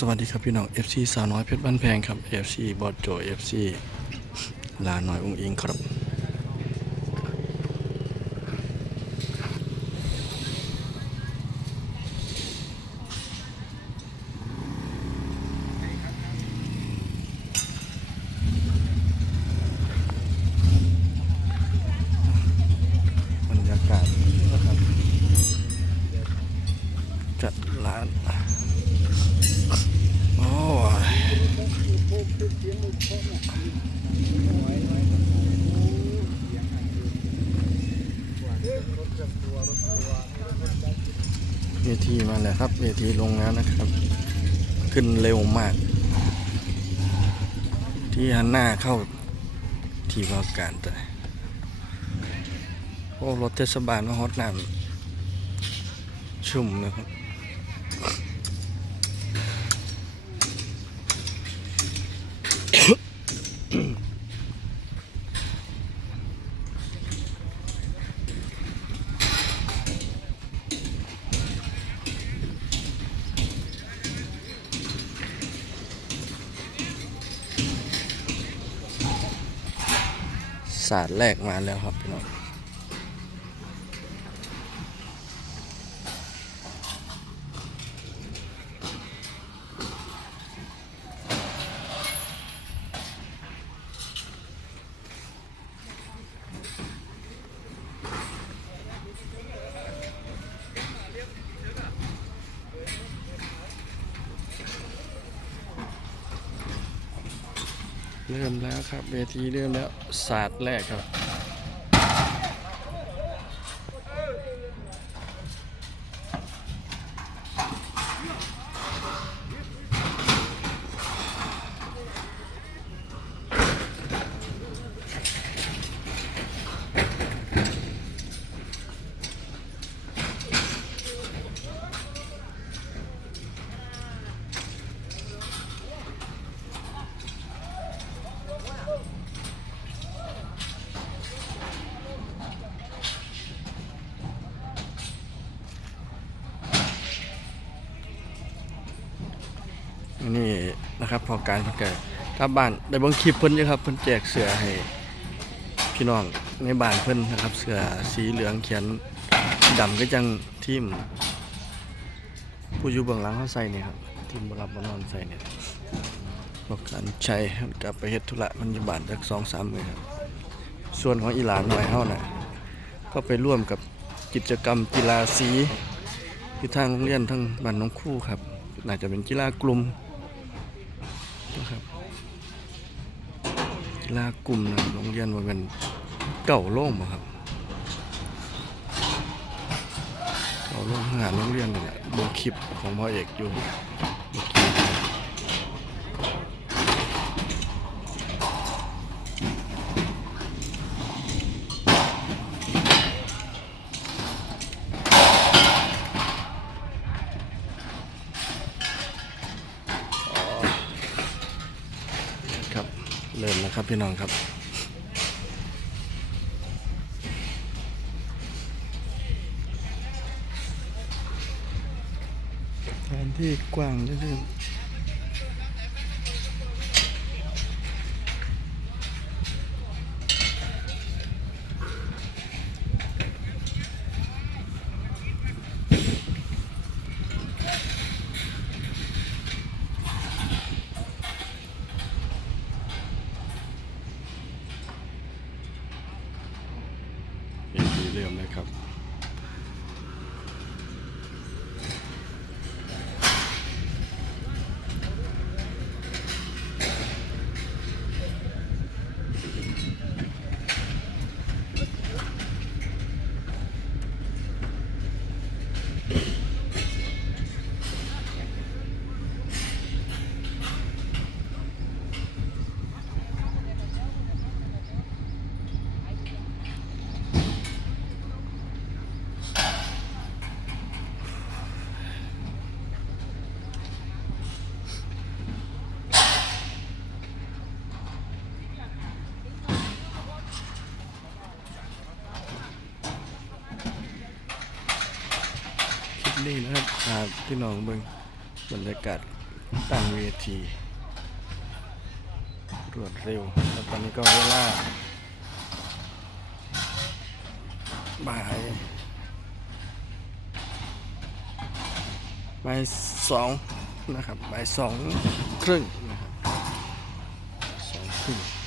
สวัสดีครับพี่น้อง FC สาวน้อยเพชรบ้านแพงครับ FC บอดโจ FC ลาน้อยอุ้งอิงครับ บรรยากาศนะครับ จัดร้าน โอ้ยเว ครับเวทีลงแล้วนะครับ ขึ้นเร็วมาก ที่หันหน้าเข้าที่ว่าการแต่โอ้รถเทศบาลมาฮอตน้ำชุ่มนะครับ ศาสตร์แรกมาแล้วครับพี่น้อง เริ่มแล้วครับเวทีเริ่มแล้วศาสตร์แรกครับ นี่ นะครับพอการเพิ่นก็ถ้าบ้านได้บิ่งคลิปเพิ่นอยู่ครับเพิ่นแจกเสื้อให้พี่น้องในบ้านเพิ่นนะครับ เสื้อสีเหลืองเขียนดำก็จังทีมผู้อยู่เบื้องหลังเขาใส่นี่ครับทีมบรับบ่นอนใส่เนี่ยบอกการใช้กลับไปเฮ็ดธุระมันอยู่บ้านจัก2-3มื้อครับส่วนของอีหลานหน้อยเฮาน่ะก็ไปร่วมกับกิจกรรมกีฬาสีที่ทางโรงเรียนทั้งบ้านน้องคู่ครับน่าจะเป็นกีฬากลุ่ม นะครับกีฬากลุ่มนะโรงเรียนว่าเป็นเก่าโล่งบ่ครับเก่าโล่งหาโรงเรียนนี่แหละเบงคลิปของพ่อเอกอยู่เมื่อกี้ครับเริ่มแล้วครับ พี่น้องครับแทนที่กว้างเรื่อ คลิปนี้นะครับพาพี่น้องเบิงบรรยากาศตั้งเวที รวดเร็ว แล้วตอนนี้ก็เวลาบ่ายบ่ายสองนะครับบ่ายสองครึ่งนะครับสองครึ่ง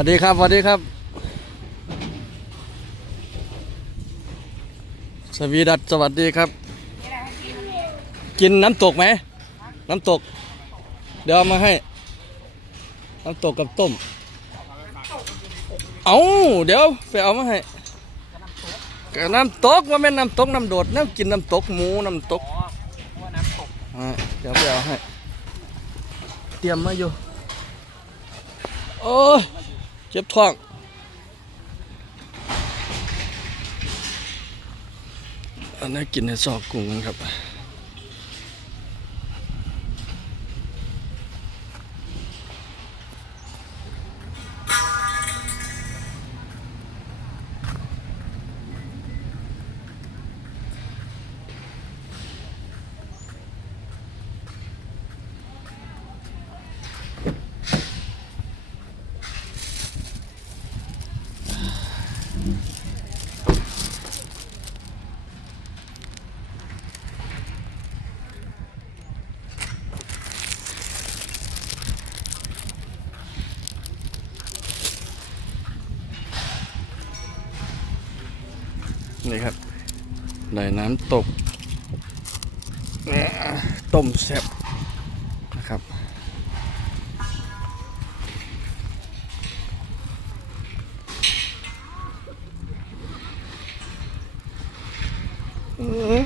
วัสดีครับสวัสดีครับ สวีดัตสวัสดีครับ กินน้ำตกไหม น้ำตก เดี๋ยวเอามาให้ น้ำตกกับต้ม เอาเดี๋ยวไปเอามาให้กับน้ำตกว่าแม่นน้ำตกน้ำโดดน้ำกินน้ำตกหมูน้ำตกอ่าเดี๋ยวไปเอาให้ เตรียมมาอยู่ โอ้ย เจ็บท้อง อันนี้กินในซอกกุ้งครับ ครับได้น้ำตกเนี่ยต้มแซ่บนะครับอื้อ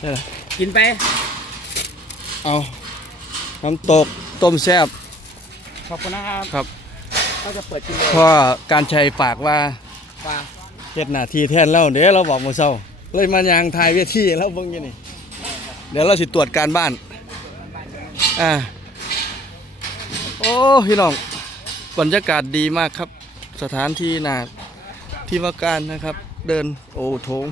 ได้ละกินไป เอา น้ำตกต้มแซ่บขอบคุณนะครับครับก็จะเปิดกินเลยพ่อการชัยฝากว่าปลาเฮ็ดหน้าที่แทนเราเดี๋ยวเราบอกมื้อเช้าเลยมายางทายเวทีแล้วเบิ่งอยู่นี่เดี๋ยวเราสิตรวจการบ้านอ่าโอ้พี่น้องบรรยากาศดีมากครับ สถานที่นาที่ว่าการนะครับ เดินโอ้โถง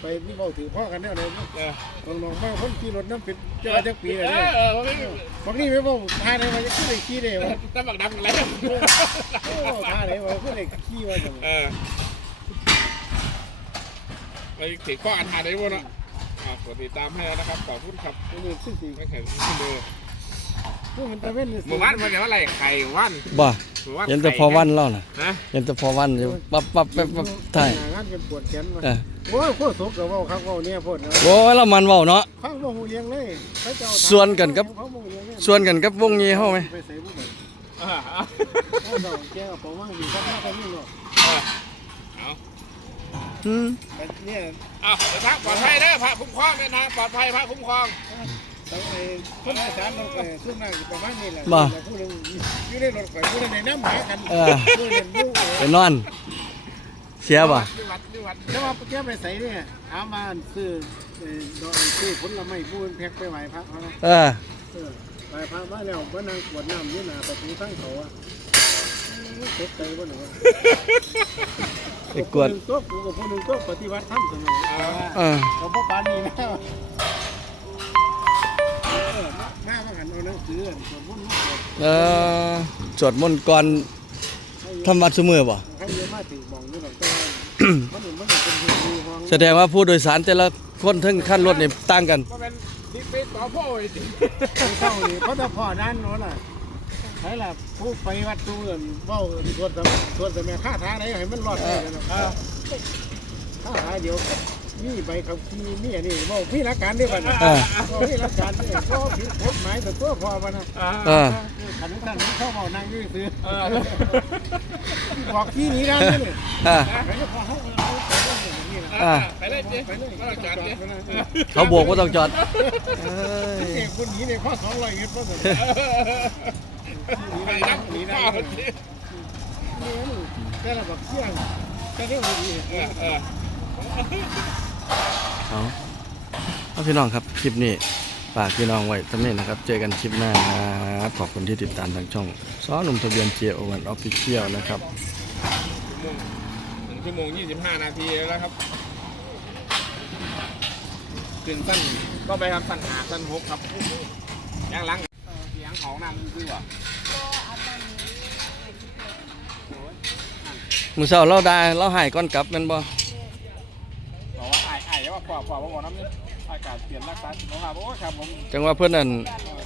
ไปนี่เบา ถือพ่อกันแน่เลยน้องๆบางคนขี่รถน้ำเป็นเจ้าจักปีเลยเอเนี่ยอเออไม่บางนี่ไม่บอกพาไหนมาจะขึ้นไอ้ขี่ได้วะตั้งบักดำกันแล้วโอ้พาไหนมาขึ้นไอ้ขี่มาจังเออไปถือข้ออันหาได้บ่เนาะอ่ากดติดตามให้แล้วนะครับขอบคุณครับ นี่ซึ่งสิ ไม่เห็นที่มือ พวกมันตะเว้นหมู่บ้านมันเรียกว่าอะไรไข่วันบ่หมู่บ้านเห็นแต่พอวันเล่าน่ะนะเห็นแต่พอวันอยู่ปั๊บปั๊บปั๊บปั๊บถ่ายงานกันปวดแขนมาเออโอ้ยโคตรสกกับว่าครับว่าเนี่ยพ่นนะโอ้ยเรามันเว้าเนาะฟังว่าหูเลี้ยงเลยเขาเจ้าส่วนกันกับ เขาบ่เลี้ยงเนี่ยส่วนกันกับวงนี้เฮาไหมไปใส่บุ้งไปเออเอาเอาดอกแก้วผมว่าอยู่ข้างหน้าเขานี่เนาะเอาอืมแต่เนี่ยเอาเดี๋ยวพระปลอดภัยเด้อพระคุ้มครองเดินทางปลอดภัยพระคุ้มครอง ต้องไอ้คนอาจารย์ราไปขึ้นหน้าอยู่ประมาณนี้แหละบ่พูดเรื่องอยู่ในรถไฟพูดในน้ำหากันเออพูดเรื่องลูกไปนอน เสียบ่ ที่วัดที่วัดแล้วว่าแกไปใส่เนี่ยถามมาซื้อเอ่อดอกซื้อผลไม้พูนแพ็กไปไหว้พระเขานะเออ เออไหว้พระมาแล้วมานั่งกวดน้ำอยู่หน้าประตูทั้งเขาอะตกใจบ่หนูไปกวดตัวกูกับผู้หนึ่งตัวปฏิวัติธรรมสนองเออ เขาพ่อปานนี้นะ เอาหนังสือสวดมนต์มาสวดเออสวดมนต์ก่อนให้ทำวัดซุมือบ่ให้เยอะมากถึงมองนี่หรอกแต่ว่ามันมันเป็นคนดูห้องแสดงว่าผู้โดยสารแต่ละคนทั้งขั้นรถนี่ต่างกันก็เป็นบิ๊กเบสต่อพ่อไอ้สิเข้านี่เขาจะพอด้านโน้นน่ะใช่ล่ะผู้ไปวัดตูเอิ้นเว้าตรวจตรวจแต่แม่ค่าทางไหนให้มันรอดได้เลยนะค่าทางเดียว นี่ใบขับขี่นี่อันนี้เว้าพี่รักการได้บ่เนี่ยเออเว้าพี่รักการนี่ก็ผิดกฎหมายแต่ตัวพอบ่นะเออ ขันท่านเข้าเว้านางนี่ซื้อเออบอกที่นี้ได้นี่อ่าไปพอเฮาเอาไปเรื่องอย่างนี้นะอ่า ไปเลยเจ๊ไปเลยก็จอดเจ๊เขาโบกว่าต้องจอดเอ้ยเด็กคนนี้เนี่ยข้อสองร้อยเอ็ดก็เหมือนไปนับหนีได้เจ๊แต่ละบอกเที่ยงแต่เรื่องดีเออ เออเอาเอาพี่น้องครับคลิปนี้ฝากพี่น้องไว้ตำนี้นะครับ เจอกันคลิปหน้านะครับขอบคุณที่ติดตามทางช่องซ้อหนุ่มทะเบียนเจียโอวันออฟฟิเชียลนะครับหนึ่งชั่วโมงยี่สิบห้านาทีแล้วครับขึ้นสั้นก็ไปครับสั้นหาสั้นหกครับย่างหล้างเสียงของน้ำคือว่ามือเช้าเราได้เราหายก้อนกลับแมันบ่บอกว่าไอ้ ไอ้ว่าปอบปอบว่าบอกน้ำนี่อากาศเปลี่ยนรักษาสุขภาพโอ้ครับผมจังว่าเพื่อนนั่น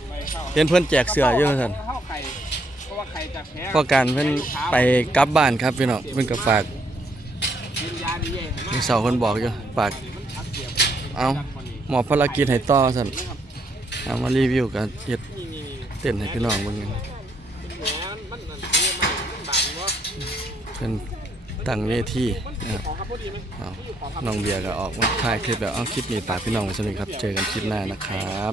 ไปเข้าเห็นเพื่อนแจกเสืออยู่ท่านเข้าไข่เพราะว่าไข่จากแพ้พอการเพื่อนไปกลับบ้านครับพี่น้องเพื่อนก็ฝากกินยาดีเองมือเช้าเพื่อนบอกอยู่ฝากเอาหมอบภารกิจให้ต่อสั่นเอามารีวิวกันเฮ็ดเต้นให้พี่น้องเบิ่งกันเพิ่นตั้งเวทีนะครับ เอาน้องเบียร์ก็ออกมาถ่ายคลิปแล้วเอาคลิปนี้ฝากพี่น้องไว้สนิทครับ เจอกันคลิปหน้านะครับ